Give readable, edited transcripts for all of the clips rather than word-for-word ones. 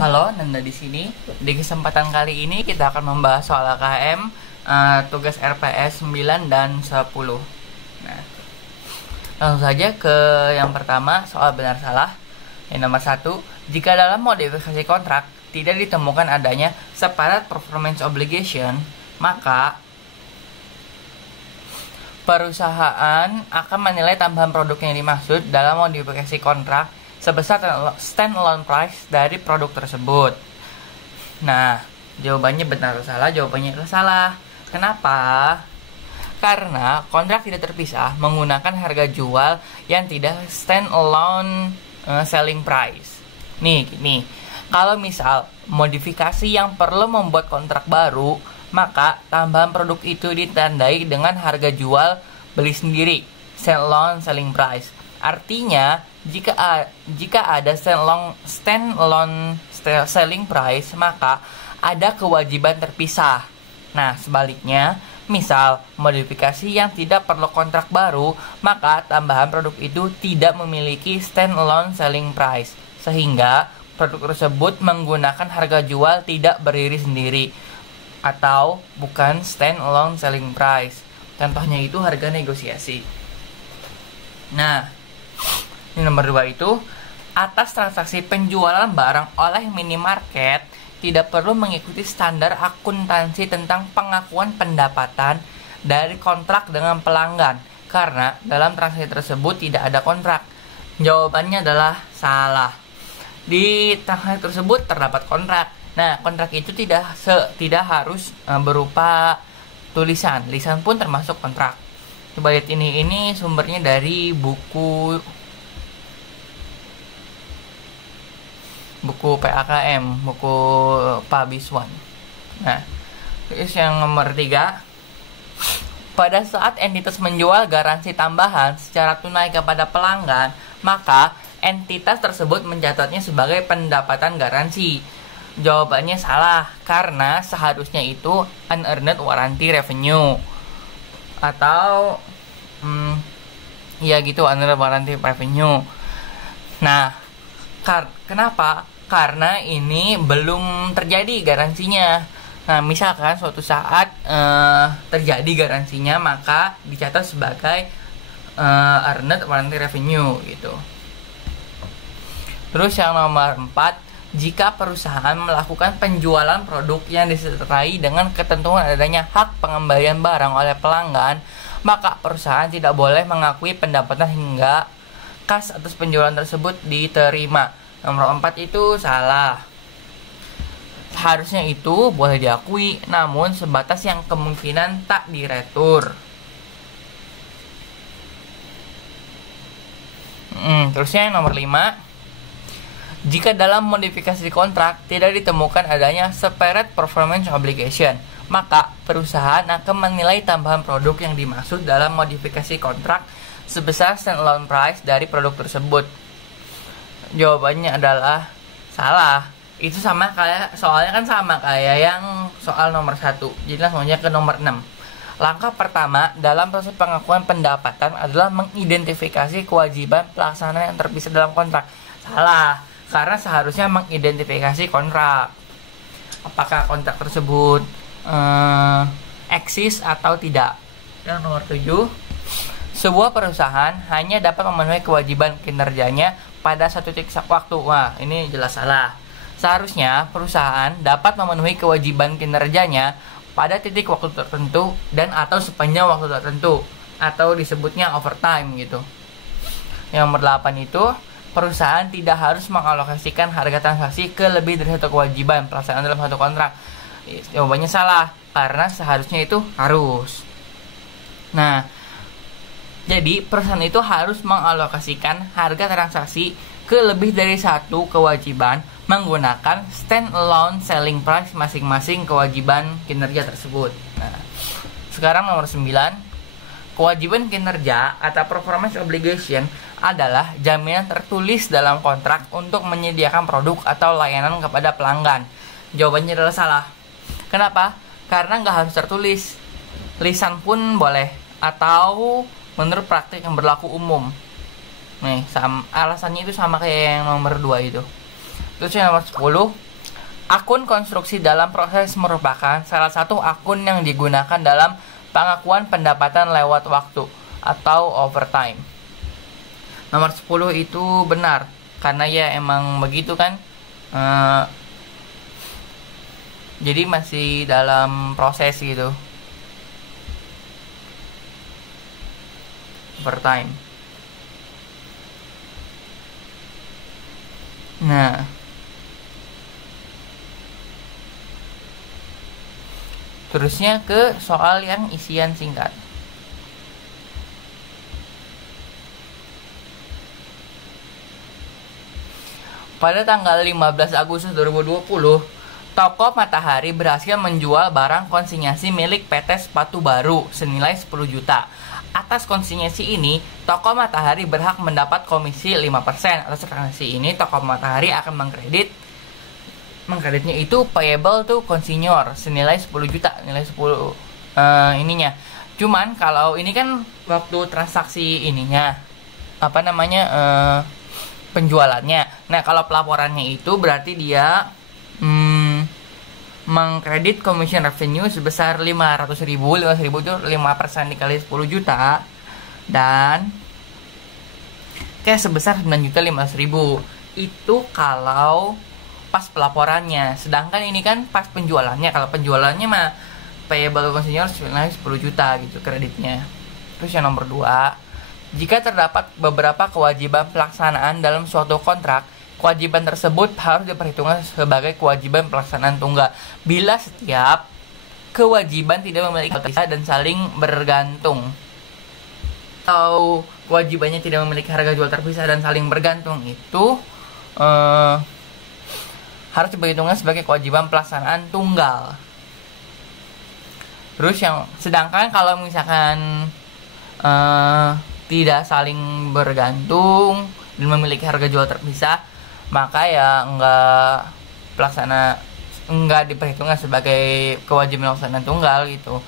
Halo, Nanda di sini. Di kesempatan kali ini kita akan membahas soal AKM, tugas RPS 9 dan 10. Nah, langsung saja ke yang pertama, soal benar salah. Yang nomor 1, jika dalam modifikasi kontrak tidak ditemukan adanya separate performance obligation, maka perusahaan akan menilai tambahan produk yang dimaksud dalam modifikasi kontrak sebesar standalone price dari produk tersebut. Nah, jawabannya benar atau salah? Jawabannya adalah salah. Kenapa? Karena kontrak tidak terpisah menggunakan harga jual yang tidak standalone selling price. Nih, kalau misal modifikasi yang perlu membuat kontrak baru, maka tambahan produk itu ditandai dengan harga jual beli sendiri, standalone selling price. Artinya, jika ada standalone selling price, maka ada kewajiban terpisah. Nah, sebaliknya, misal modifikasi yang tidak perlu kontrak baru, maka tambahan produk itu tidak memiliki standalone selling price, sehingga produk tersebut menggunakan harga jual tidak berdiri sendiri atau bukan standalone selling price. Contohnya itu harga negosiasi. Nah, ini nomor 2 itu, atas transaksi penjualan barang oleh minimarket tidak perlu mengikuti standar akuntansi tentang pengakuan pendapatan dari kontrak dengan pelanggan, karena dalam transaksi tersebut tidak ada kontrak. Jawabannya adalah salah. Di transaksi tersebut terdapat kontrak. Nah, kontrak itu tidak harus berupa tulisan. Lisan pun termasuk kontrak. Coba lihat ini sumbernya dari buku PAKM, buku Pabiswan. Nah, terus yang nomor 3, pada saat entitas menjual garansi tambahan secara tunai kepada pelanggan, maka entitas tersebut mencatatnya sebagai pendapatan garansi. Jawabannya salah, karena seharusnya itu unearned warranty revenue atau unearned warranty revenue. Nah, kenapa? Karena ini belum terjadi garansinya. Nah, misalkan suatu saat terjadi garansinya, maka dicatat sebagai earned warranty revenue gitu. Terus yang nomor 4, jika perusahaan melakukan penjualan produk yang disertai dengan ketentuan adanya hak pengembalian barang oleh pelanggan, maka perusahaan tidak boleh mengakui pendapatan hingga kas atas penjualan tersebut diterima. Nomor 4 itu salah. Seharusnya itu boleh diakui, namun sebatas yang kemungkinan tak diretur. Terusnya yang nomor 5, jika dalam modifikasi kontrak tidak ditemukan adanya separate performance obligation, maka perusahaan akan menilai tambahan produk yang dimaksud dalam modifikasi kontrak sebesar standalone price dari produk tersebut. Jawabannya adalah salah. Itu sama kayak, soalnya kan sama kayak yang soal nomor 1. Jadi langsung aja ke nomor 6. Langkah pertama dalam proses pengakuan pendapatan adalah mengidentifikasi kewajiban pelaksanaan yang terpisah dalam kontrak. Salah, karena seharusnya mengidentifikasi kontrak. Apakah kontrak tersebut eksis atau tidak. Yang nomor 7, sebuah perusahaan hanya dapat memenuhi kewajiban kinerjanya pada satu titik waktu. Wah, ini jelas salah. Seharusnya perusahaan dapat memenuhi kewajiban kinerjanya pada titik waktu tertentu dan atau sepanjang waktu tertentu, atau disebutnya overtime gitu. Yang nomor 8 itu, perusahaan tidak harus mengalokasikan harga transaksi ke lebih dari satu kewajiban pelaksanaan dalam satu kontrak. Jawabannya salah, karena seharusnya itu harus. Nah, jadi perusahaan itu harus mengalokasikan harga transaksi ke lebih dari satu kewajiban menggunakan standalone selling price masing-masing kewajiban kinerja tersebut. Nah, sekarang nomor 9, kewajiban kinerja atau performance obligation adalah jaminan tertulis dalam kontrak untuk menyediakan produk atau layanan kepada pelanggan. Jawabannya adalah salah. Kenapa? Karena nggak harus tertulis. Lisan pun boleh, atau menurut praktik yang berlaku umum. Nih, alasannya itu sama kayak yang nomor 2 itu. Terus yang nomor 10, Akun konstruksi dalam proses merupakan salah satu akun yang digunakan dalam pengakuan pendapatan lewat waktu atau overtime. Nomor 10 itu benar, karena ya emang begitu kan. Jadi masih dalam proses gitu, overtime. Nah, terusnya ke soal yang isian singkat. Pada tanggal 15 Agustus 2020, toko Matahari berhasil menjual barang konsinyasi milik PT Sepatu Baru senilai 10 juta. Atas konsinyasi ini, toko Matahari berhak mendapat komisi 5%. Atas transaksi ini, toko Matahari akan mengkreditnya itu payable to consignor senilai 10 juta, nilai 10 ininya. Cuman kalau ini kan waktu transaksi ininya penjualannya. Nah, kalau pelaporannya itu berarti dia mengkredit commission revenue sebesar 500.000. 500.000 itu 5% dikali 10 juta dan cash sebesar 9.500.000. Itu kalau pas pelaporannya. Sedangkan ini kan pas penjualannya. Kalau penjualannya mah payable consignor 10 juta gitu kreditnya. Terus yang nomor 2, jika terdapat beberapa kewajiban pelaksanaan dalam suatu kontrak, kewajiban tersebut harus diperhitungkan sebagai kewajiban pelaksanaan tunggal bila setiap kewajiban tidak memiliki harga dan saling bergantung. Atau kewajibannya tidak memiliki harga jual terpisah dan saling bergantung itu harus diperhitungkan sebagai kewajiban pelaksanaan tunggal. Terus sedangkan kalau misalkan tidak saling bergantung dan memiliki harga jual terpisah, maka ya enggak diperhitungkan sebagai kewajiban pelaksanaan tunggal gitu.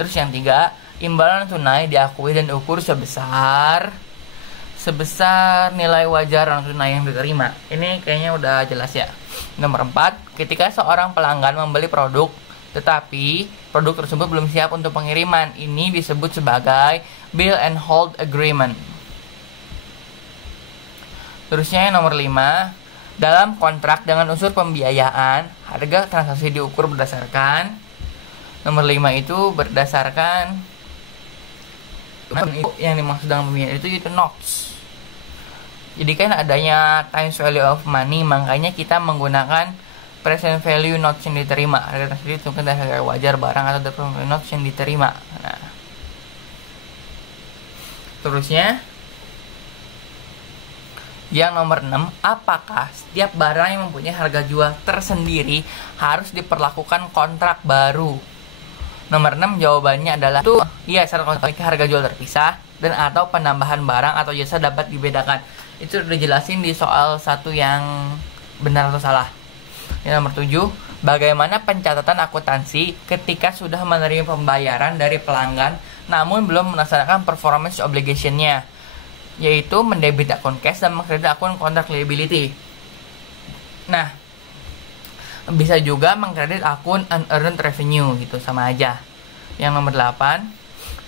Terus yang 3, imbalan tunai diakui dan diukur sebesar nilai wajar non tunai yang diterima. Ini kayaknya udah jelas ya. Nomor 4, ketika seorang pelanggan membeli produk tetapi produk tersebut belum siap untuk pengiriman, ini disebut sebagai bill and hold agreement. Terusnya yang nomor 5, dalam kontrak dengan unsur pembiayaan, harga transaksi diukur berdasarkan nomor 5 itu berdasarkan yang dimaksud dengan pembiayaan itu NOx. Jadi kan adanya times value of money, makanya kita menggunakan present value notes yang diterima. Harga transaksi ditentukan dari harga wajar barang atau dari present value notes yang diterima. Nah, terusnya yang nomor 6, apakah setiap barang yang mempunyai harga jual tersendiri harus diperlakukan kontrak baru? Nomor 6 jawabannya adalah itu iya, syarat kontrak harga jual terpisah dan atau penambahan barang atau jasa dapat dibedakan. Itu udah dijelasin di soal 1 yang benar atau salah. Yang nomor 7, bagaimana pencatatan akuntansi ketika sudah menerima pembayaran dari pelanggan namun belum melaksanakan performance obligation-nya, yaitu mendebit akun cash dan mengkredit akun contract liability. Nah, bisa juga mengkredit akun unearned revenue gitu, sama aja. Yang nomor 8,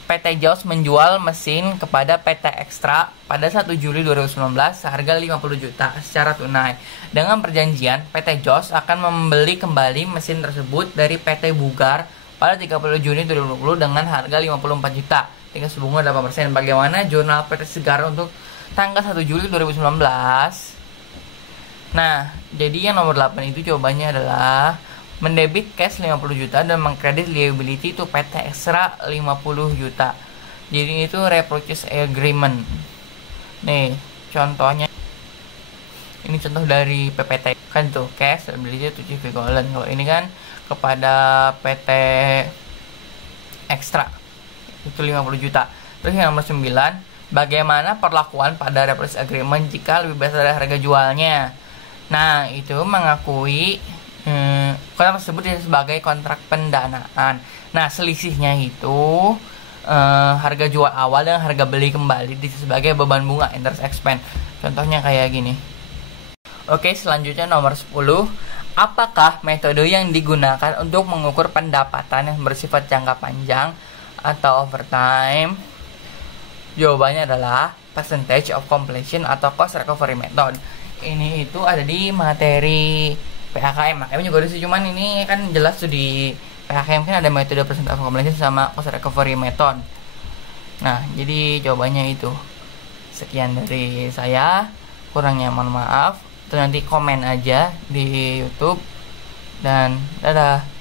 PT JAWS menjual mesin kepada PT Extra pada 1 Juli 2019 seharga 50 juta secara tunai. Dengan perjanjian, PT JAWS akan membeli kembali mesin tersebut dari PT Bugar pada 30 Juni 2020 dengan harga 54 juta. Tingkat suku bunga 8%. Bagaimana jurnal PT Segara untuk tanggal 1 Juli 2019? Nah, jadi yang nomor 8 itu jawabannya adalah mendebit cash 50 juta dan mengkredit liability itu PT Extra 50 juta. Jadi itu repurchase agreement. Nih, contohnya. Ini contoh dari PPT. Kan tuh cash liability itu CV Golden. Kalau ini kan kepada PT Extra itu 50 juta. Terus yang nomor 9, bagaimana perlakuan pada repurchase agreement jika lebih besar dari harga jualnya? Nah, itu mengakui kontrak tersebut sebagai kontrak pendanaan. Nah, selisihnya itu harga jual awal dan harga beli kembali sebagai beban bunga, interest expense. Contohnya kayak gini. Oke, selanjutnya nomor 10. Apakah metode yang digunakan untuk mengukur pendapatan yang bersifat jangka panjang atau overtime? Jawabannya adalah percentage of completion atau cost recovery method. Ini itu ada di materi PHKM. Makanya juga ada sih, cuman ini kan jelas tuh di PHKM kan ada metode percentage of completion sama cost recovery method. Nah, jadi jawabannya itu. Sekian dari saya. Kurangnya mohon maaf. Itu nanti komen aja di YouTube. Dan dadah.